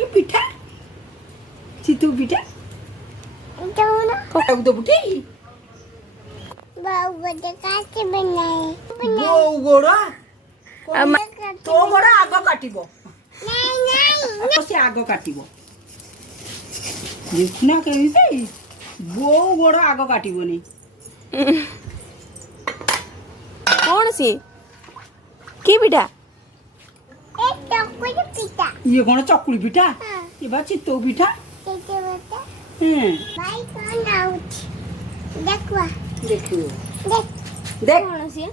ଏ ପିଠା ଚିତୁ ପିଠା କଟାକୁ ତ ବୁଟି ବୋଉ ଗୋଡ଼ ତୋ ଗୋଡ଼ ଆଗ କାଟିବ ସେ ଆଗ କାଟିବ ଦେଖୁନା କେମିତି ବୋଉ ଗୋଡ଼ ଆଗ କାଟିବନି କଣ ସିଏ କି ପିଠା ଇଏ କଣ ଚକୁଳି ପିଠା ଏ ବା ଚିତଉ ପିଠା ଦେଖିବ ଦେখ କଣ ସିଏ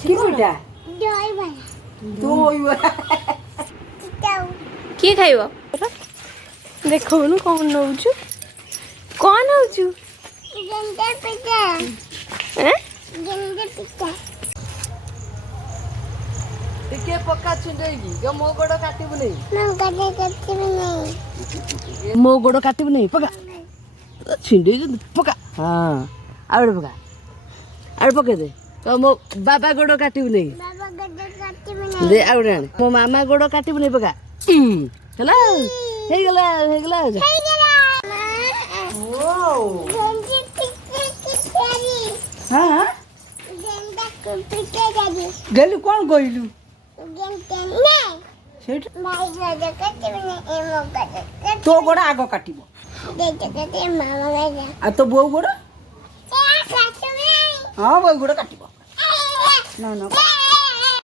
କି ପିଠା ଦୋଇ କିଏ ଖାଇବ ଦେଖଉନୁ କଣ ନଉଛୁ କଣ ନଉଛୁ ଟିକେ ପକା ଛିଣ୍ଡେଇକି ମୋ ଗୋଡ଼ କାଟିବୁ ନାହିଁ ମୋ ଗୋଡ଼ କାଟିବୁ ନାହିଁ ପକା ଛିଣ୍ଡେଇକି ପକା ହଁ ଆଉ ଗୋଟେ ପକା ଆଉ ପକେଇ ଦେ ମୋ ବାବା ଗୋଡ଼ କାଟିବୁ ନାହିଁ ଦେ ଆଉ ଗୋଟେ ଆଣେ ମୋ ମାମା ଗୋଡ଼ କାଟିବୁ ନାହିଁ ପକା ହେଲା ହେଇଗଲା ହେଇଗଲା ହଁ ଗେଲୁ କଣ କହିଲୁ ତୋ ଗୋଡ଼ ଆଗ କାଟିବ ଆଉ ତୋ ବୋଉ ଗୋଡ଼ ହଁ ବୋଉ ଗୋଡ଼ କାଟିବ ନା